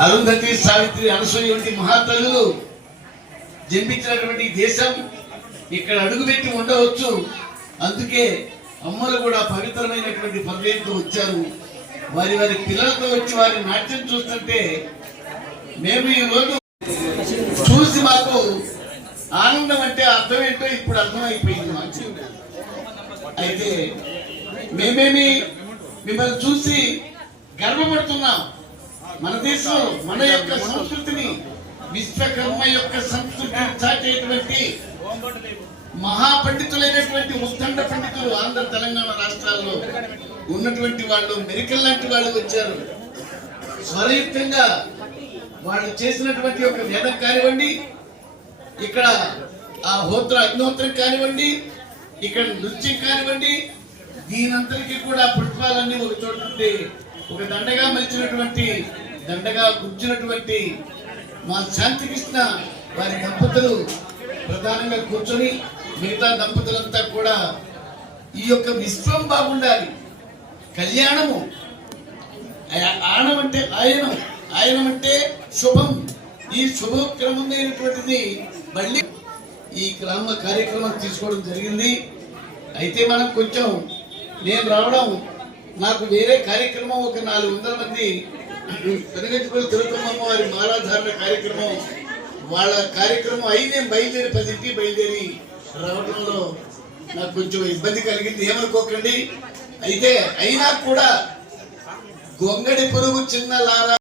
అరుంధతి సావిత్రి అనసూయ వంటి మహాతల్లులు జన్మించినటువంటి దేశం ఇక్కడ అడుగుపెట్టి ఉండవచ్చు. అందుకే అమ్మలు కూడా పవిత్రమైనటువంటి పర్యంతో వచ్చారు. వారి వారి పిల్లలతో వచ్చి వారి నాట్యం చూస్తుంటే మేము ఈ రోజు చూసి మాకు ఆనందం అంటే అర్థం ఏంటో ఇప్పుడు అర్థమైపోయింది మంచి అయితే మేమేమి మిమ్మల్ని చూసి గర్వపడుతున్నాం. మన దేశంలో మన యొక్క సంస్కృతిని విశ్వకర్మ యొక్క సంస్కృతిని చాటేటువంటి మహాపండితులైనటువంటి ఉత్తండ పండితులు ఆంధ్ర తెలంగాణ రాష్ట్రాల్లో ఉన్నటువంటి వాళ్ళు మెరికల్ లాంటి వాళ్ళు వచ్చారు. స్వరయుక్తంగా వాళ్ళు చేసినటువంటి ఒక వేదం కానివ్వండి ఇక్కడ ఆ హోత్ర అగ్నిహోత్రం కానివ్వండి ఇక్కడ నృత్యం కానివ్వండి దీనంతరికి కూడా పుష్పాలన్నీ ఒక చోట ఒక దండగా మలిచినటువంటి దండగా కూర్చున్నటువంటి మా శాంతికృష్ణ వారి దంపతులు ప్రధానంగా కూర్చొని మిగతా దంపతులంతా కూడా ఈ యొక్క విశ్వం బాగుండాలి. కళ్యాణము ఆ- ఆనం అంటే ఆయనం. ఆయనం అంటే శుభం. ఈ శుభక్రమమైనటువంటిది మళ్ళీ ఈ గ్రామ కార్యక్రమం తీసుకోవడం జరిగింది. అయితే మనం కొంచెం నేను రావడం నాకు వేరే కార్యక్రమం ఒక నాలుగు వందల మంది పెనగంచుకుని తిరుపతమ్మ వారి మాలాధారణ కార్యక్రమం వాళ్ళ కార్యక్రమం అయి బయలుదేరి పదింటి బయలుదేరి రావడంలో నాకు కొంచెం ఇబ్బంది కలిగింది. ఏమనుకోకండి. అయితే అయినా కూడా గొంగడి పురుగు చిన్న లారా